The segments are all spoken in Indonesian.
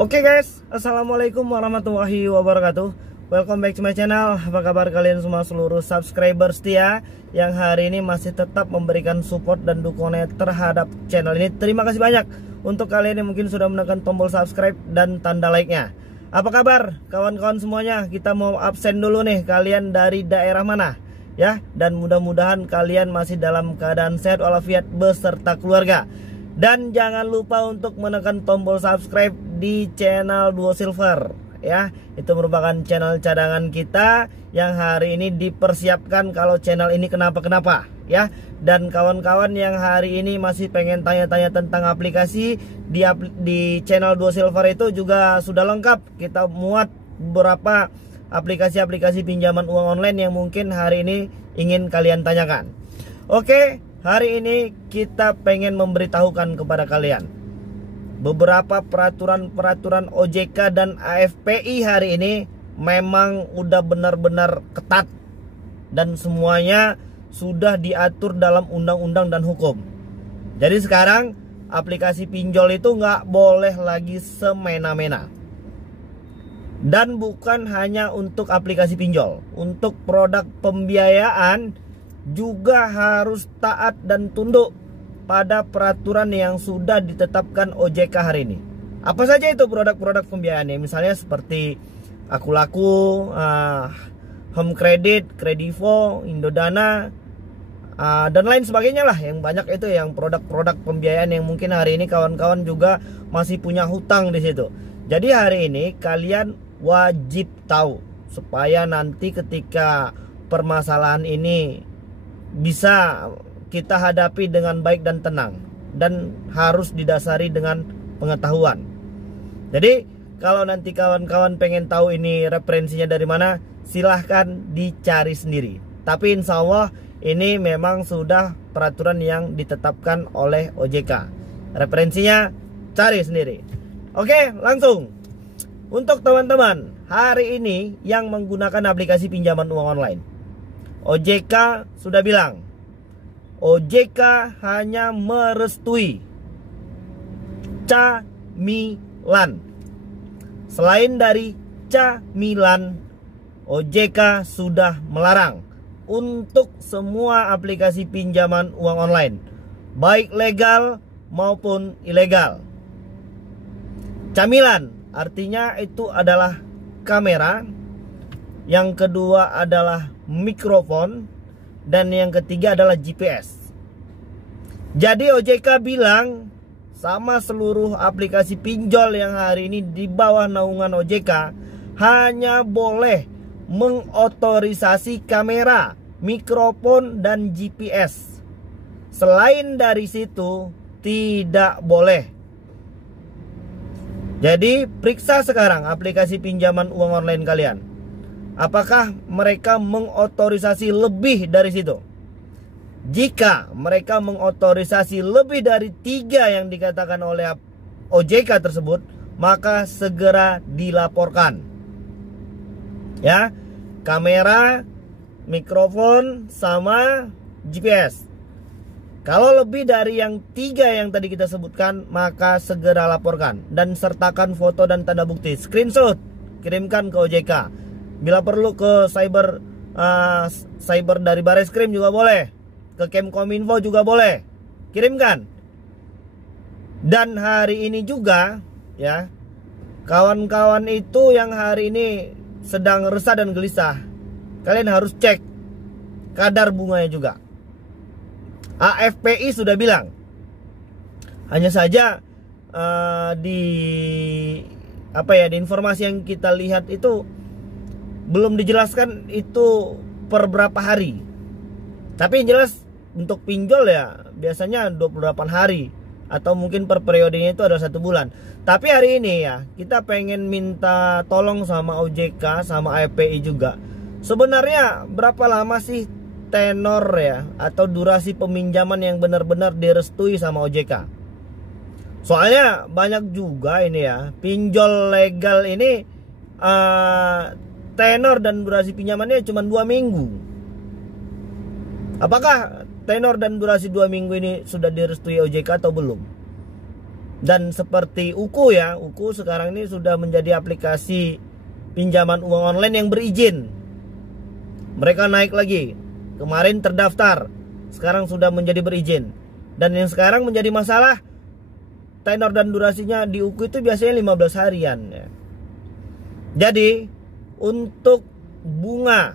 Oke guys, assalamualaikum warahmatullahi wabarakatuh. Welcome back to my channel. Apa kabar kalian semua seluruh subscriber setia yang hari ini masih tetap memberikan support dan dukungan terhadap channel ini. Terima kasih banyak untuk kalian yang mungkin sudah menekan tombol subscribe dan tanda like-nya. Apa kabar kawan-kawan semuanya? Kita mau absen dulu nih, kalian dari daerah mana ya? Dan mudah-mudahan kalian masih dalam keadaan sehat walafiat beserta keluarga. Dan jangan lupa untuk menekan tombol subscribe di channel Duo Silver ya. Itu merupakan channel cadangan kita yang hari ini dipersiapkan kalau channel ini kenapa-kenapa ya. Dan kawan-kawan yang hari ini masih pengen tanya-tanya tentang aplikasi di channel Duo Silver itu juga sudah lengkap. Kita muat beberapa aplikasi-aplikasi pinjaman uang online yang mungkin hari ini ingin kalian tanyakan. Oke, hari ini kita pengen memberitahukan kepada kalian beberapa peraturan-peraturan OJK dan AFPI hari ini memang udah benar-benar ketat dan semuanya sudah diatur dalam undang-undang dan hukum. Jadi sekarang aplikasi pinjol itu nggak boleh lagi semena-mena. Dan bukan hanya untuk aplikasi pinjol, untuk produk pembiayaan juga harus taat dan tunduk pada peraturan yang sudah ditetapkan OJK hari ini. Apa saja itu produk-produk pembiayaan? Misalnya seperti Akulaku, Home Credit, Kredivo, Indodana, dan lain sebagainya lah. Yang banyak itu yang produk-produk pembiayaan yang mungkin hari ini kawan-kawan juga masih punya hutang di situ. Jadi hari ini kalian wajib tahu supaya nanti ketika permasalahan ini bisa kita hadapi dengan baik dan tenang, dan harus didasari dengan pengetahuan. Jadi kalau nanti kawan-kawan pengen tahu ini referensinya dari mana, silahkan dicari sendiri. Tapi insya Allah ini memang sudah peraturan yang ditetapkan oleh OJK. Referensinya cari sendiri. Oke, langsung. Untuk teman-teman hari ini yang menggunakan aplikasi pinjaman uang online, OJK sudah bilang, OJK hanya merestui camilan. Selain dari camilan, OJK sudah melarang untuk semua aplikasi pinjaman uang online, baik legal maupun ilegal. Camilan artinya itu adalah kamera, yang kedua adalah mikrofon, dan yang ketiga adalah GPS. Jadi OJK bilang sama seluruh aplikasi pinjol yang hari ini di bawah naungan OJK hanya boleh mengotorisasi kamera, mikrofon, dan GPS. Selain dari situ tidak boleh. Jadi periksa sekarang aplikasi pinjaman uang online kalian, apakah mereka mengotorisasi lebih dari situ? Jika mereka mengotorisasi lebih dari 3 yang dikatakan oleh OJK tersebut, maka segera dilaporkan. Ya, kamera, mikrofon, sama GPS. Kalau lebih dari yang 3 yang tadi kita sebutkan, maka segera laporkan dan sertakan foto dan tanda bukti. Screenshot, kirimkan ke OJK. Bila perlu ke cyber dari Bareskrim juga boleh, ke Kemkominfo juga boleh, kirimkan. Dan hari ini juga ya, kawan-kawan itu yang hari ini sedang resah dan gelisah, kalian harus cek kadar bunganya juga. AFPI sudah bilang, hanya saja di informasi yang kita lihat itu belum dijelaskan itu per berapa hari. Tapi yang jelas untuk pinjol ya biasanya 28 hari, atau mungkin per periodenya itu ada 1 bulan. Tapi hari ini ya kita pengen minta tolong sama OJK sama AFPI juga. Sebenarnya berapa lama sih tenor ya atau durasi peminjaman yang benar-benar direstui sama OJK? Soalnya banyak juga ini ya pinjol legal ini tenor dan durasi pinjamannya cuma 2 minggu. Apakah tenor dan durasi 2 minggu ini sudah direstui OJK atau belum? Dan seperti UKU ya, UKU sekarang ini sudah menjadi aplikasi pinjaman uang online yang berizin. Mereka naik lagi. Kemarin terdaftar, sekarang sudah menjadi berizin. Dan yang sekarang menjadi masalah, tenor dan durasinya di UKU itu biasanya 15 harian ya. Jadi untuk bunga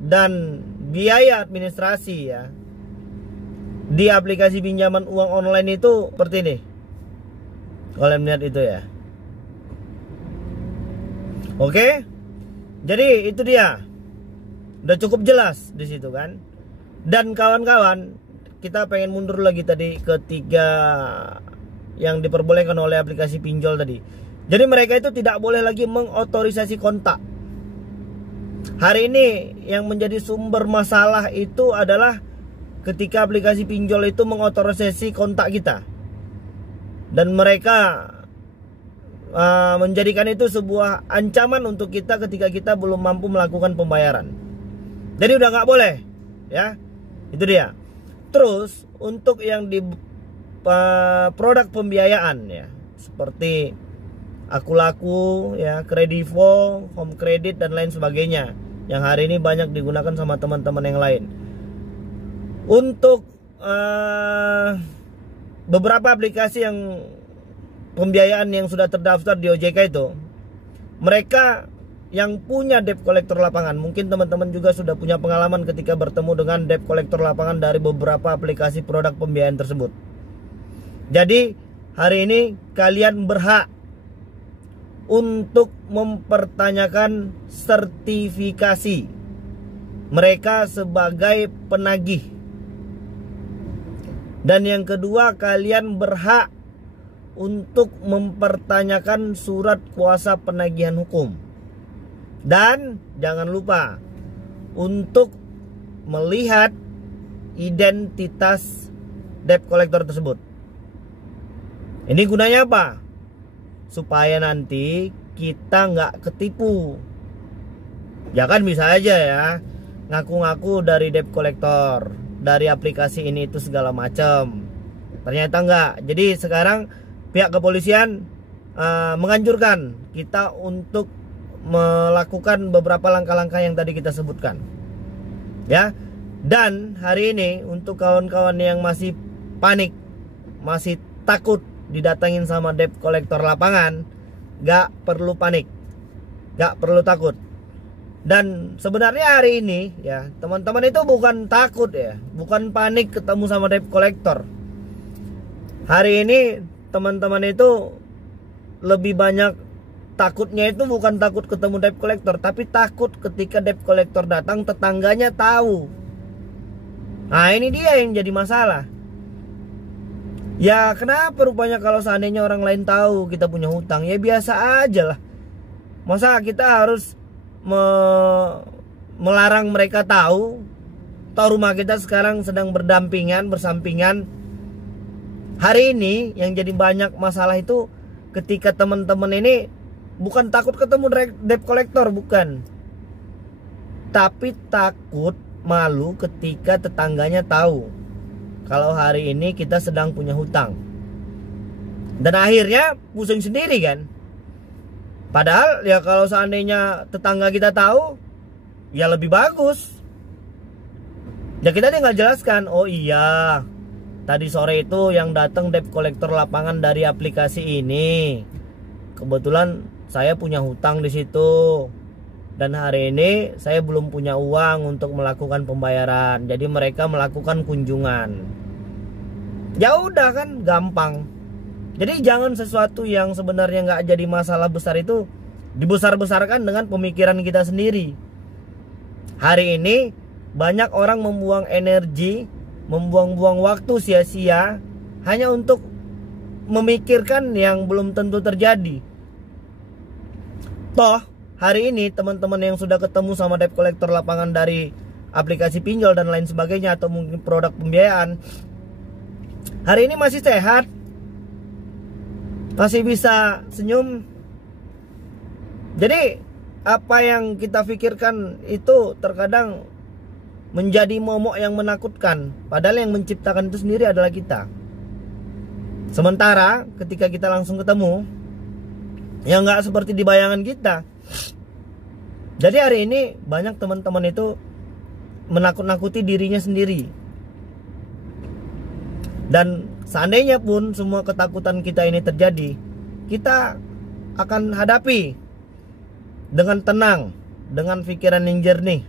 dan biaya administrasi ya di aplikasi pinjaman uang online itu seperti ini. Kalian lihat itu ya. Oke. Jadi itu dia. Udah cukup jelas di situ kan. Dan kawan-kawan, kita pengen mundur lagi tadi ke 3 yang diperbolehkan oleh aplikasi pinjol tadi. Jadi mereka itu tidak boleh lagi mengotorisasi kontak. Hari ini yang menjadi sumber masalah itu adalah ketika aplikasi pinjol itu mengotorisasi kontak kita. Dan mereka menjadikan itu sebuah ancaman untuk kita ketika kita belum mampu melakukan pembayaran. Jadi udah nggak boleh, ya. Itu dia. Terus untuk yang di produk pembiayaan ya, seperti Akulaku ya, Kredivo, Home Credit dan lain sebagainya, yang hari ini banyak digunakan sama teman-teman yang lain. Untuk beberapa aplikasi yang pembiayaan yang sudah terdaftar di OJK itu, mereka yang punya debt collector lapangan, mungkin teman-teman juga sudah punya pengalaman ketika bertemu dengan debt collector lapangan dari beberapa aplikasi produk pembiayaan tersebut. Jadi hari ini kalian berhak untuk mempertanyakan sertifikasi mereka sebagai penagih. Dan yang kedua, kalian berhak untuk mempertanyakan surat kuasa penagihan hukum. Dan jangan lupa untuk melihat identitas debt collector tersebut. Ini gunanya apa? Supaya nanti kita nggak ketipu. Ya kan bisa aja ya, ngaku-ngaku dari debt collector, dari aplikasi ini itu segala macam. Ternyata enggak. Jadi sekarang pihak kepolisian menganjurkan kita untuk melakukan beberapa langkah-langkah yang tadi kita sebutkan. Ya. Dan hari ini untuk kawan-kawan yang masih panik, masih takut didatangin sama debt collector lapangan, gak perlu panik, gak perlu takut. Dan sebenarnya hari ini ya, teman-teman itu bukan takut ya, bukan panik ketemu sama debt collector. Hari ini teman-teman itu lebih banyak takutnya itu bukan takut ketemu debt collector, tapi takut ketika debt collector datang tetangganya tahu. Nah ini dia yang jadi masalah. Ya kenapa rupanya kalau seandainya orang lain tahu kita punya hutang, ya biasa aja lah. Masa kita harus melarang mereka tahu rumah kita sekarang sedang berdampingan, bersampingan. Hari ini yang jadi banyak masalah itu ketika teman-teman ini bukan takut ketemu debt collector, bukan, tapi takut malu ketika tetangganya tahu kalau hari ini kita sedang punya hutang. Dan akhirnya pusing sendiri kan. Padahal ya kalau seandainya tetangga kita tahu, ya lebih bagus. Ya kita nggak jelaskan, oh iya, tadi sore itu yang datang debt collector lapangan dari aplikasi ini. Kebetulan saya punya hutang di situ. Dan hari ini saya belum punya uang untuk melakukan pembayaran. Jadi mereka melakukan kunjungan. Ya udah kan, gampang. Jadi jangan sesuatu yang sebenarnya nggak jadi masalah besar itu dibesar-besarkan dengan pemikiran kita sendiri. Hari ini banyak orang membuang energi, membuang-buang waktu sia-sia hanya untuk memikirkan yang belum tentu terjadi. Toh hari ini teman-teman yang sudah ketemu sama debt collector lapangan dari aplikasi pinjol dan lain sebagainya, atau mungkin produk pembiayaan, hari ini masih sehat, masih bisa senyum. Jadi apa yang kita pikirkan itu terkadang menjadi momok yang menakutkan, padahal yang menciptakan itu sendiri adalah kita. Sementara ketika kita langsung ketemu, ya nggak seperti di bayangan kita. Jadi hari ini banyak teman-teman itu menakut-nakuti dirinya sendiri. Dan seandainya pun semua ketakutan kita ini terjadi, kita akan hadapi dengan tenang, dengan pikiran yang jernih,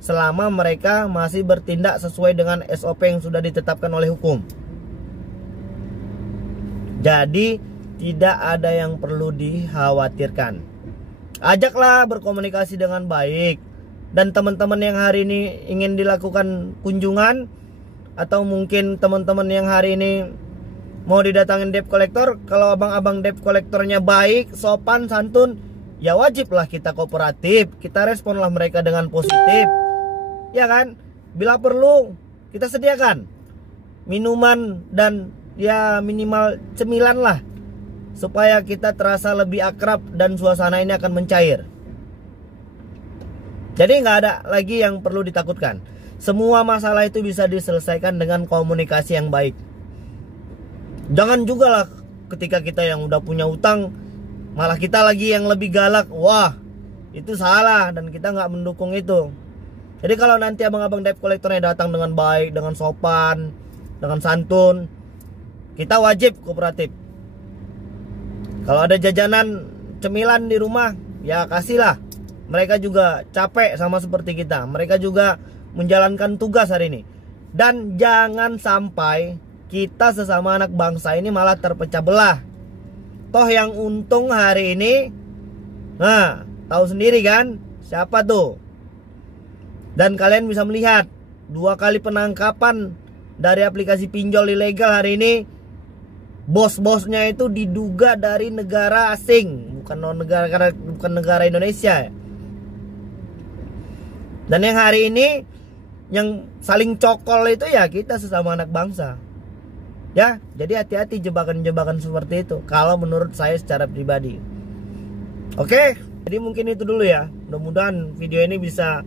selama mereka masih bertindak sesuai dengan SOP yang sudah ditetapkan oleh hukum. Jadi tidak ada yang perlu dikhawatirkan. Ajaklah berkomunikasi dengan baik. Dan teman-teman yang hari ini ingin dilakukan kunjungan, atau mungkin teman-teman yang hari ini mau didatangin debt collector, kalau abang-abang debt collectornya baik, sopan, santun, ya wajiblah kita kooperatif. Kita responlah mereka dengan positif, ya kan? Bila perlu kita sediakan minuman dan ya minimal cemilan lah, supaya kita terasa lebih akrab dan suasana ini akan mencair. Jadi nggak ada lagi yang perlu ditakutkan. Semua masalah itu bisa diselesaikan dengan komunikasi yang baik. Jangan juga lah ketika kita yang udah punya utang, malah kita lagi yang lebih galak. Wah, itu salah dan kita nggak mendukung itu. Jadi kalau nanti abang-abang debt collectornya datang dengan baik, dengan sopan, dengan santun, kita wajib kooperatif. Kalau ada jajanan cemilan di rumah, ya kasihlah. Mereka juga capek sama seperti kita. Mereka juga menjalankan tugas hari ini. Dan jangan sampai kita sesama anak bangsa ini malah terpecah belah. Toh yang untung hari ini, nah, tahu sendiri kan siapa tuh. Dan kalian bisa melihat 2 kali penangkapan dari aplikasi pinjol ilegal hari ini. Bos-bosnya itu diduga dari negara asing, bukan negara Indonesia. Dan yang hari ini yang saling cokol itu ya kita sesama anak bangsa. Ya, jadi hati-hati jebakan-jebakan seperti itu kalau menurut saya secara pribadi. Oke, jadi mungkin itu dulu ya. Mudah-mudahan video ini bisa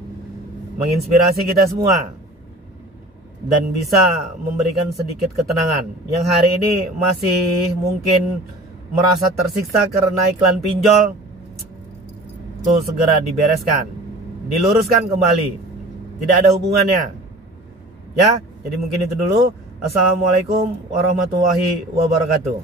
menginspirasi kita semua dan bisa memberikan sedikit ketenangan. Yang hari ini masih mungkin merasa tersiksa karena iklan pinjol, tuh segera dibereskan, diluruskan kembali, tidak ada hubungannya. Ya, jadi mungkin itu dulu. Assalamualaikum warahmatullahi wabarakatuh.